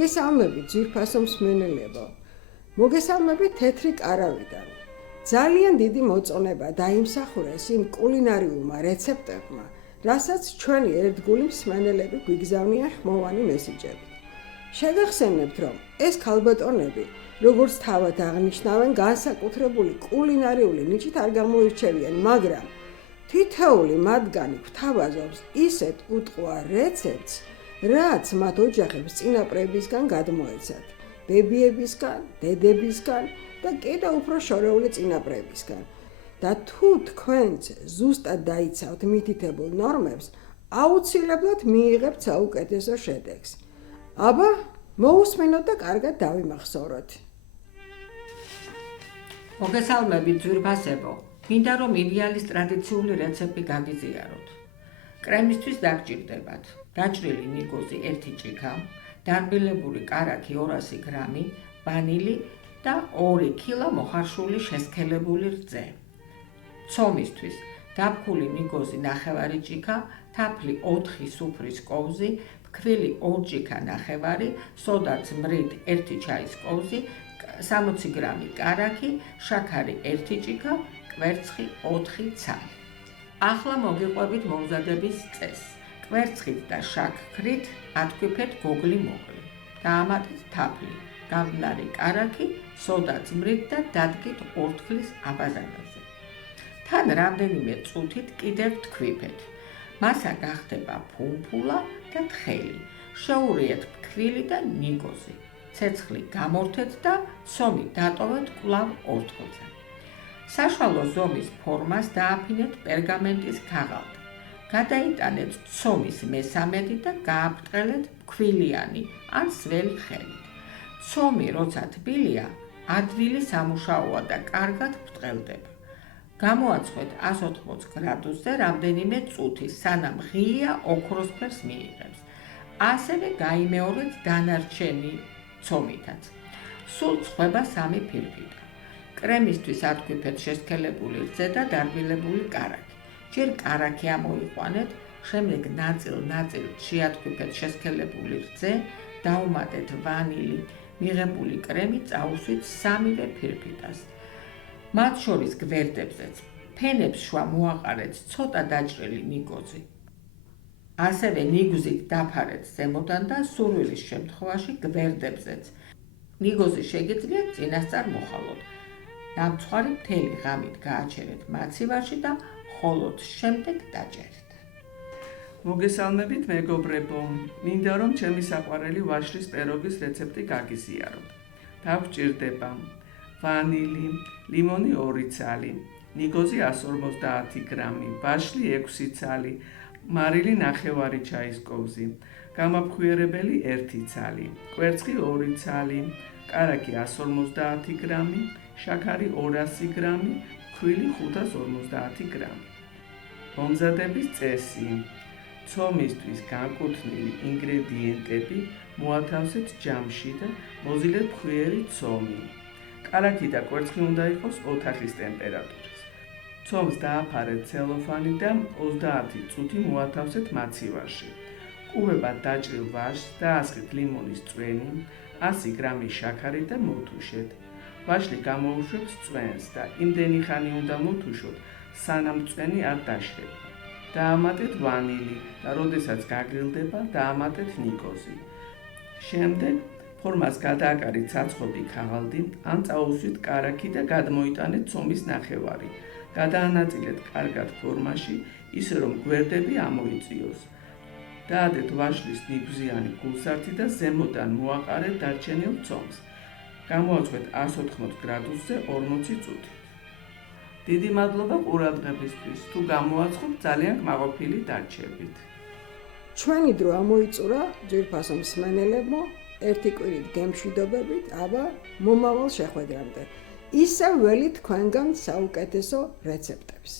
მოგესალმებით ძვირფასო მსმენელებო. მოგესალმებით თეთრი კარავიდან. ძალიან დიდი მოწონება დაიმსახურეს იმ კულინარიულმა რეცეპტებმა, რასაც ჩვენი ერთგული მსმენელები გვიგზავნიან ხმოვანი მესიჯებით. შეგახსენებთ, რომ ეს ქალბატონები, როგორც თავად აღნიშნავენ, განსაკუთრებული კულინარიული ნიჭით არ გამოირჩევიან, მაგრამ თითოეული მათგანი გვთავაზობს ისეთ უტყუარ რეცეპტს, რაც მათ ოჯახებს წინაპრებისგან გადმოეცათ, ბებიებისგან, დედებისგან და კიდევ უფრო შორეული წინაპრებისგან. და თუ თქვენც ზუსტად დაიცავთ მითითებულ ნორმებს, აუცილებლად მიიღებთ საუკეთესო შედეგს. აბა, მოусმინოთ და კარგად დავიმახსოვროთ. მოგესალმებით ძვირფასებო. მინდა რომ იდეალის ტრადიციული რეცეპტი გაგიზიაროთ. კრემისთვის დაგჭირდებათ დაჭრილი ნიგოზი 1 ჭიქა, დარბილებული კარაქი 200 გრამი, ვანილი და 2 კილა მოხარშული შესქელებული რძე. ცომისთვის დაფქული ნიგოზი 9 ჭიქა, თაფლი 4 სუფრის კოვზი, ფქვილი 2 ჭიქა 9, სოდა ძმრით 1 ჩაის კოვზი, 60 გრამი კარაქი, შაქარი 1 ჭიქა, კვერცხი 4 ცალი. ახლა მოგიყვებით მომზადების წესს. კვერცხით და შაქრით ატკიფეთ გოგლი-მოგლი. დაამატეთ თაფლი, გამნარი კარაქი, სოდა ძმრით და დადგით ორთქლის აბაზანაზე. თან რამდენიმე წუთით კიდევ თქვიფეთ. მასა გახდება ფუმფულა და თხელი. შეურიეთ ფქვილი და ნიგოზი. ცეცხლი გამორთეთ და ცომი დატოვეთ კვლავ ორთქლზე. საშუალო ზომის ფორმას დააფინეთ პერგამენტის ქაღალდ. გადაიტანეთ ცომის მესამედი და გააფრთხილეთ ფქვილიანი ან სველი ხელით. ცომი როცა თბილია, ადვილი სამუშაოა და კარგად ფრთხილდება. გამოაცხოთ 180 გრადუსზე რამდენიმე წუთი, სანამ ღია ოქროსფერს მიიღებს. ასევე გაიმეორეთ დანარჩენი ცომითაც. სულ წყვება 3 ფირფიტა. კრემისთვის ატკიფეთ შესქელებული რძე და დარბილებული კარაქი. ჯერ კარაქი ამოიყვანეთ, შემდეგ ნაწილ-ნაწილ შეატკიფეთ შესქელებული რძე, დაუმატეთ ვანილი, მიღებული კრემი წაუსვით 3 ფირფიტას. მათ შორის გვერდებზეც ფენებს შუა მოაყარეთ ცოტა დაჭრილი ნიგოზი. ასევე ნიგზით დაფარეთ ზემოდან და სურვილის შემთხვევაში გვერდებზეც. ნიგოზი შეგიძლიათ წინასწარ მოხალოთ. დამცხვარი მთელი ღამით გააჩერეთ მაცივარში და მხოლოდ შემდეგ დაჭერეთ. მოგესალმებით მეგობრებო, მინდა რომ ჩემი საყვარელი ვაშლის პეროგის რეცეპტი გაგიზიაროთ. დაგვჭირდება ვანილი, ლიმონი 2 ცალი, ნიგოზი 150 გრამი, ვაშლი 6 ცალი, მარილი 9 ჩაის კოვზი, გამაფხვიერებელი 1 ცალი, კვერცხი 2 ცალი, კარაქი 150 გრამი, შაქარი 200 გრამი, ფქვილი 550 გრამი. მომზადების წესი. ცომისთვის განკუთვნილი ინგრედიენტები მოათავსეთ ჯამში და მოზილეთ ფხვიერი ცომი. კარაქი და კვერცხი უნდა იყოს ოთახის ტემპერატურის. ცომს დააფარეთ ცელოფანი და 30 წუთი მოათავსეთ მაცივარში. კუბებად დაჭრილ ვაშლს დაასხით ლიმონის წვენი, 100 გრამი შაქარი და მოთუშეთ. ვაშლი გამოუშვებს წვენს და იმდენი ხანი უნდა მოთუშოთ, სანამ წვენი არ დაშლება. დაამატეთ ვანილი და როდესაც გაგრილდება, დაამატეთ ნიგოზი. შემდეგ ფორმას გადააკარით საცხობი ქაღალდი, ან წაუსვით კარაქი და გადმოიტანეთ ცომის ნახევარი. გადაანაწილეთ კარგად ფორმაში, ისე რომ გვერდები ამოიწიოს. დაადეთ ვაშლის ნიგვზიანი გულსართი და ზემოდან მოაყარეთ დარჩენილ ცომს. გამოაცხოთ 180 გრადუსზე 40 წუთით. დიდი მადლობა ყურადღებისთვის. თუ გამოაცხოთ, ძალიან კმაყოფილი დარჩებით. ჩვენი დრო ამოიწურა ძვირფასო მსმენელებო, ერთი კვირით გემშვიდობებით, აბა მომავალ შეხვედრამდე. ისევ ველით თქვენგან საუკეთესო რეცეპტებს.